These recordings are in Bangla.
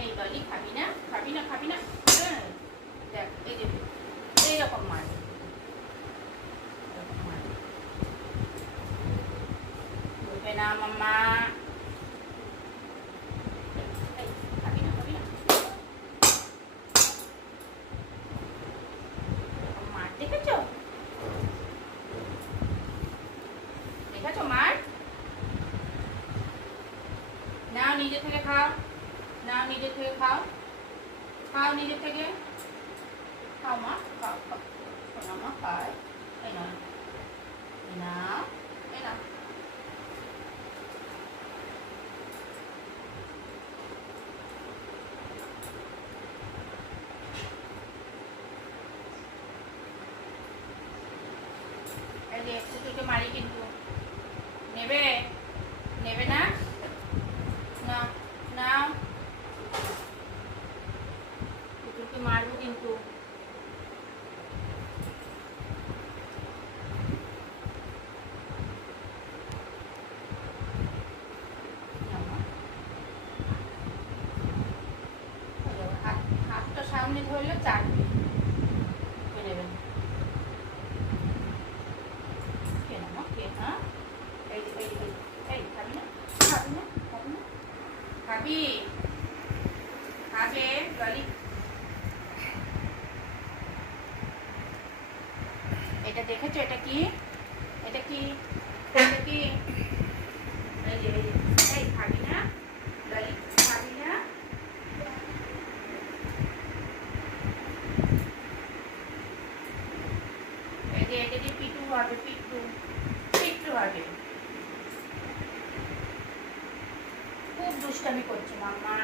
এই বলি খাবি না খাবি না খাবি না। দেখ এই যে এইরকম মার, বলবে না মাম্মা খাবি না খাবি না, মার দেখেছো দেখেছো মার। নাও নিজে থেকে খাও, নাও নিজে থেকে খাও, খাও নিজে থেকে খাও মা, খাও খাও শোনো মা খায়। এই নাও এই নাও এই নাও। এই যে পুতুলকে মারি কিন্তু, নেবে নেবে না, না না পুতুলকে মারবো কিন্তু। হাতটা সামনে ধরলে চাটবে, নেবেন কে না কে, হ্যাঁ এই এই এই খাবি না খাবি না খাবি না খাবি খাবে গলি। এটা দেখেছো এটা কি, এটা কি, এটা কি, এই যে এই খাবি না গলি খাবি না। এই যে এটা যে পিটু হবে, পিটু পিটু হবে। খুব দুষ্টামি করছে মাম্মা।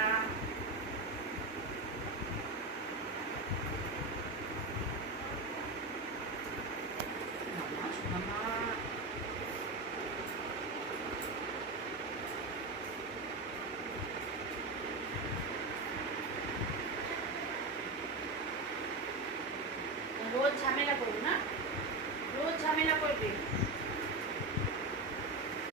রোজ ঝামেলা করবো না, রোজ ঝামেলা করবে।